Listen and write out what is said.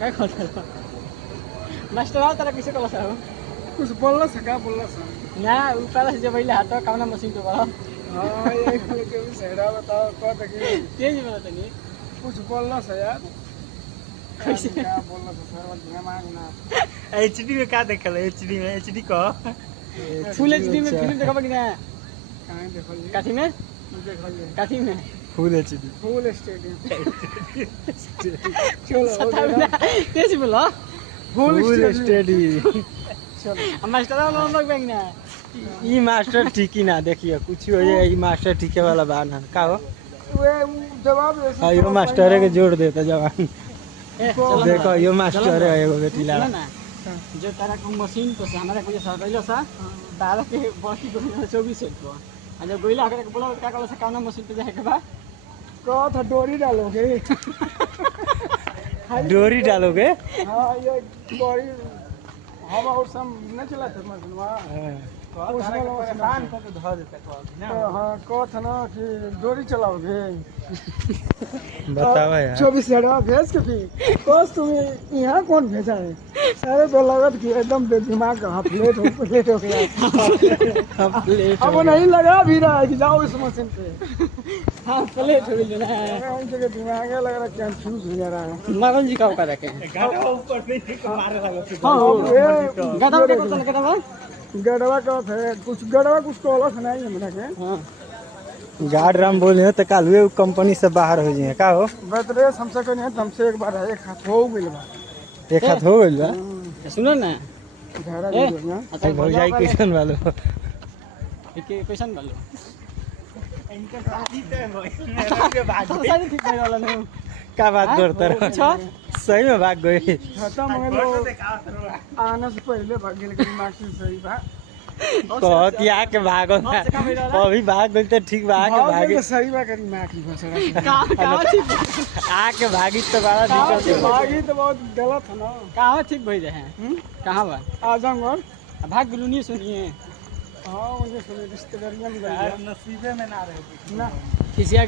काय खोलता मास्टर आओ तारा किसे कला सा कुछ बोलला सका बोलला सा ना ऊपर से जब पहले हाथ कामना मशीन तो बड़ा हां ये खोल के भी सहेड़ा बताओ को तक तेज बोला तनी कुछ बोलला सा यार कैसे क्या बोलला सा सर दिमाग ना एचडी में का देखल एचडी में एचडी को फुल एचडी में फिल्म देखबा कि ना कहां देखल काठी में देखल काठी में फुल एचडी फुल स्टेडियम चलो तेज बोला फुल स्टडी चलो मास्टर आओ लोग बैंक ना ई मास्टर ठीक ही ना देखिए कुछ हो जाए ई मास्टर ठीके वाला बान है का हो वे जवाब ऐसे हां यो मास्टर के जोड़ देता जवान चलो देखो यो मास्टर है एगो बेटी ला ना जो तारा को मशीन को से हमारा कोई सरदैलो सा तारा के बॉडी को 24 सेट को आ जब गोइला के बोला का कला से कामना मशीन पे जाए के बा को था डोरी डालोगे डोरी डालोगे हां ये डोरी हम और सब न चलाते मशीनवा उसमें कान को धो देता को ना हाँ को था ना कि डोरी चलाओगे बताओ यार 24 हज़ार भेज के फिर बस तुम्हें यहाँ कौन भेजा है सारे तो लगत कि एकदम दिमाग हाफ लेट हो गया अब वो नहीं लगा भी रहा है कि जाओ इस मशीन पे हां प्लेट हो गई ना उन जगह दिमाग लग रहा है कंफ्यूज हो जा रहा है मगन जी का का रखे गाड़ा ऊपर नहीं को मारे लगा हां ये गदा के करतन के दवा गड़वा का है कुछ गड़वा कुछ तो अलग नहीं है मेरा के हां गार्ड राम बोले तो कालवे कंपनी से बाहर हो जाए का हो बतरे हमसे कहीं है हमसे एक बार एक हाथ हो गई बा एक हाथ हो गइल बा सुनो ना घरा ए दे ना अच्छा भौजाई कैसन वालो के क्वेश्चन बोलो इनके साथी पे के भाग सारी ठीक नहीं वाला नहीं का बात करता रहो अच्छा सही में भाग गई खत्म हो गया आने से पहले भाग गेल के मार्क्स सही बा कहत या के भागो ना अभी भाग गइल तो ठीक भाग के भागे तो सही बा करी मार्क्स भसड़ा का ठीक आके भागी तो बड़ा दिक्कत है भागी तो बहुत गलत है ना कहां ठीक भई रहे हैं कहां बा आजमगढ़ भाग गुलू नहीं सुनिए हाँ उनके रिश्तेदारियां में नसीबे में ना रहे ना खिसिया